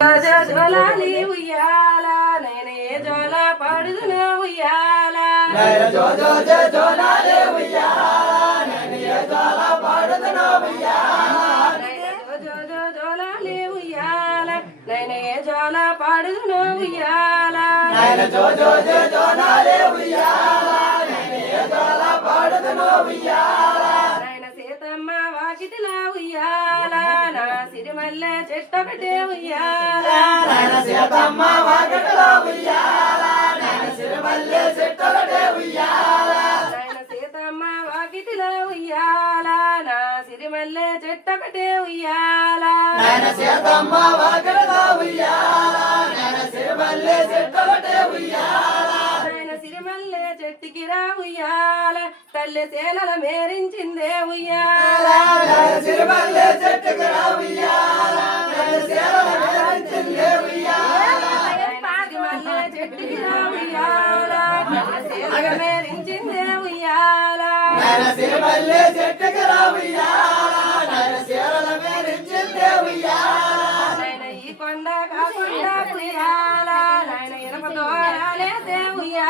జోలాలి ఉయ్యాల నేను జోల పడుదును ఉయ్యాల. నైన జో జో జో జోలాలే ఉయ్యాల నేను జోల పాడుదును ఉయ్యాల. నేను జో జో జో జోలాలి ఉయ్యాల నేను జోల పడుదును ఉయ్యాల. నైన జో జో జో జోలాలే ఉయ్యాల నేను ఏ జోల పాడుదును ఉయ్యాల. వాకిటిలా ఉయ్యాల నా సిరిమల్లె చెట్టొకటే ఉయ్యాల సీతమ్మ వాకిటలో ఉయ్యాల నైన సిరిమల్లె చెట్టులటే ఉయ్యాల నాయన సీతమ్మ వాకిటిలో ఉయ్యాల నా సిరిమల్లె చెట్టొకటే ఉయ్యాల నైన సీతమ్మ వాకిటలో ఉయ్యాల నైన సిరిమల్లె చెట్టులటే ఉయ్యాల నాయన చెట్టుకి రా ఉయ్యాల తల్లి సేనల మేరించిందే ఉయ్యాల. సిరిమల్లె చెట్టుకు రా ఉయ్యాల నైన సేవల మేరించిందే ఉయ్యాల. సిరిమల్లె చెట్టుకి రా ఉయ్యాల తల్లి సేనల మేరించిందే ఉయ్యాల. నైన సిరిమల్లె చెట్టుకు రా ఉయ్యాల నైన సేవల మేరించిందే ఉయ్యాల. నాయన ఈ కొండ కాకుండా ఉయ్యాల నాయన ఇనప దూరాలేసే ఉయ్యాల.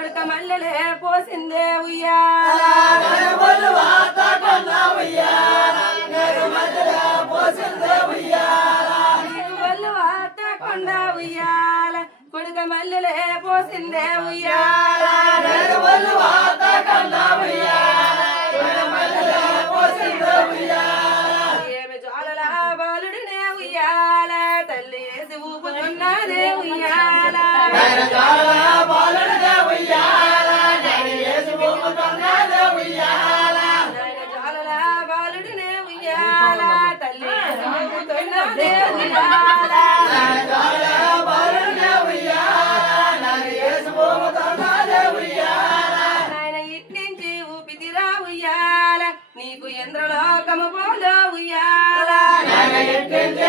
ఉయ్యాల కొడుక మల్లెలే పోసిందే ఉయ్యాల నైన ఉయ్యాల. కొడుక మల్లెలే పోసిందే ఉయ్యాల. ఉయ్యాల. నీకు ఇంద్రలోకము పోలో ఉయ్యాల. నాయన ఇట్నుంచి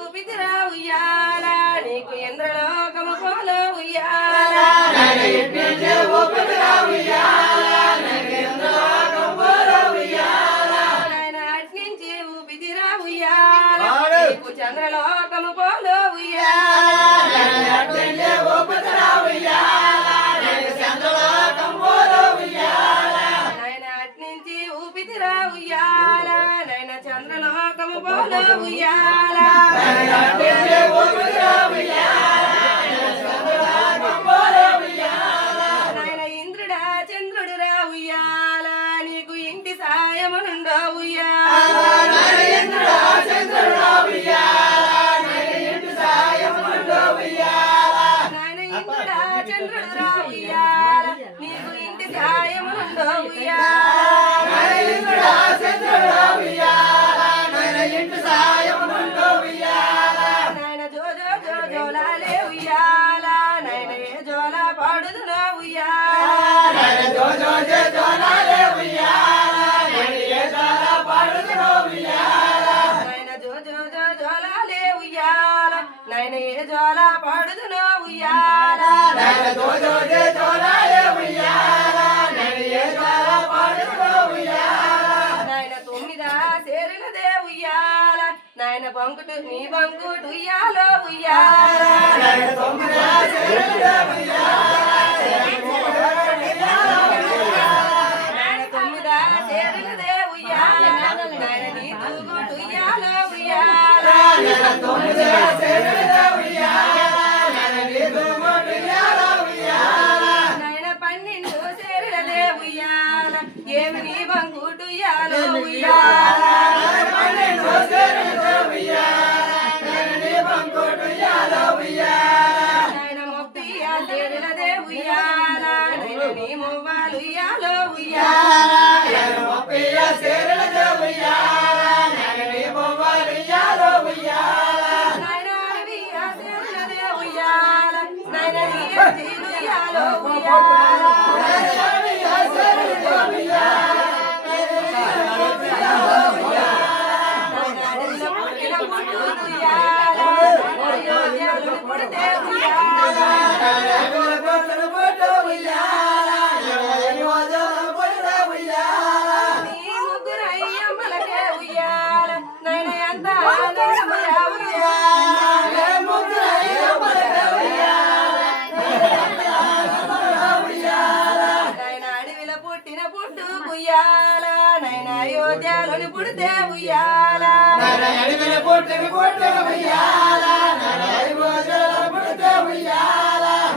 ఊపిదిరా ఉయ్యాల. నీకు ఇంద్రలోకము పోలో ఉయ్యాల. చంద్రలో కంపోలో ఉయ్యాల నాయన అట్నుంచి ఊపిదిరా ఉయ్యాల నాయన చంద్రలోకము పోలో ఉయ్యాల నైనా చంద్రుడా ఉయ్యాల జో జో జో జోల నాయన నీ బంకుటు ఉయ్యాలో ఉయ్యాలా. నైన తొమ్మిది చేరులే నీ తూగుటు ఉయ్యాలో ఉయ్యాల నాయన పన్నెండు సేరులదే ఉయ్యాల ఏమి నీ బంకుటు ఉయ్యాలో ఉయ్యాల? ఉయ్యాలో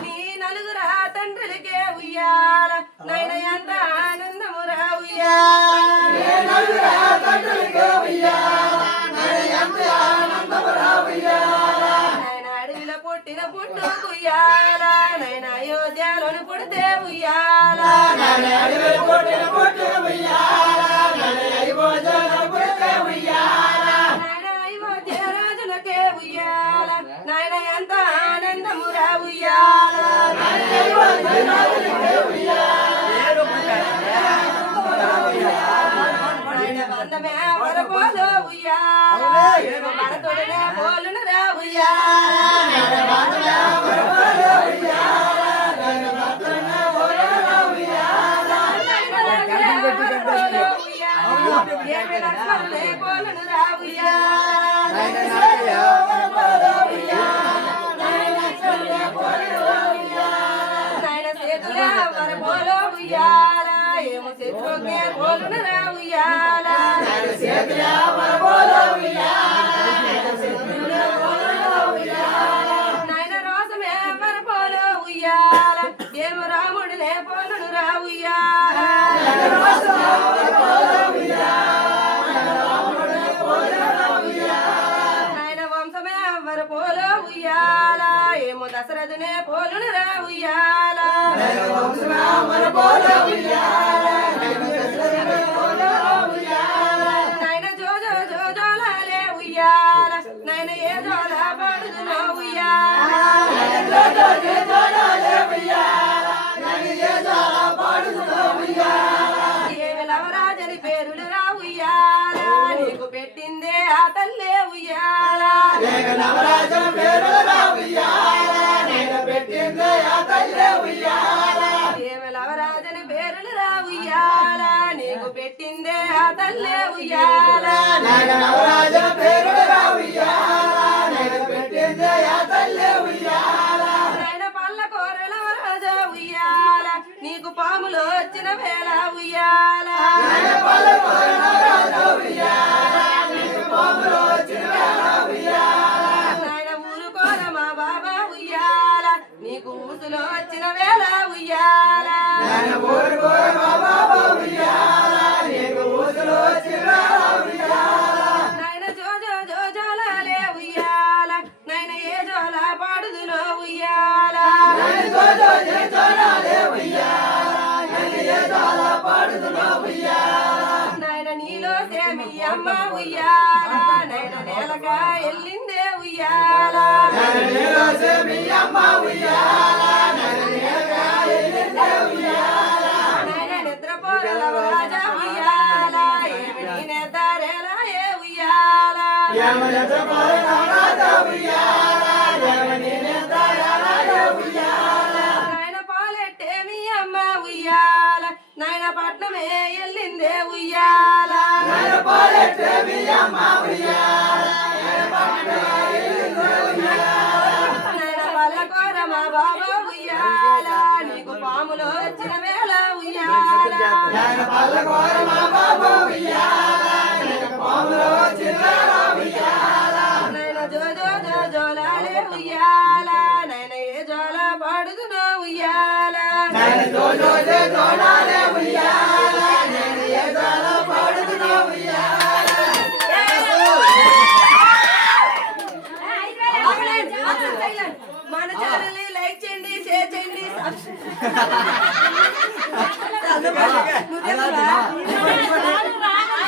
నీ నలుగురా తండ్రులకే ఉయ్యాల నాయన ఎంత ఆనందమురా ఉయ్యాల. నాయన అడవిలో పుట్టిన పుట్టు ఉయ్యాల నాయన అయోధ్యలోని పుడితే ఉయ్యాల. నాయన వరపోలో ఉయ్యాల భరతుడినే పోలునురా ఉయ్యాల నాయన ఏమో రాముడినే పోలును రా ఉయ్యాల. నాయన వంశమే ఎవరు పోలో ఉయ్యాల. ఏమో దశరథునే పోలును రా ఉయ్యాల. నేను నవరాజన పేరు రావుయ్యాల నేను పెట్టిందే ఆ తల్లే ఉయ్యాల. నాయన కూరల రాజా ఉయ్యాల నీకు పాములు వచ్చిన వేళ ఉయ్యాల. నాయన మా బాబా ఉయ్యాల నీకు ఊసులో వచ్చిన వేళ ఉయ్యాల. నీలోసే మీ అమ్మ ఉయ్యాల నేను నీలగా ఎల్లిందే ఉయ్యాల నిద్రపోరల రాజా ఉయ్యాల పాలెట్టే మీ అమ్మ ఉయ్యాల నాయన పట్నమే ఎల్లిందే ఉయ్యాల నేను పాలెట్టే మీ ఉయ్యాల పల్లకోర మా బాబా ఉయ్యాల? నీకు పాములు వచ్చిన వేళ ఉయ్యాల నేను ఉయ్యాల జో జో జో జోలాలే ఉయ్యాల ఏ జోల పాడుదునో ఉయ్యాల. ダメか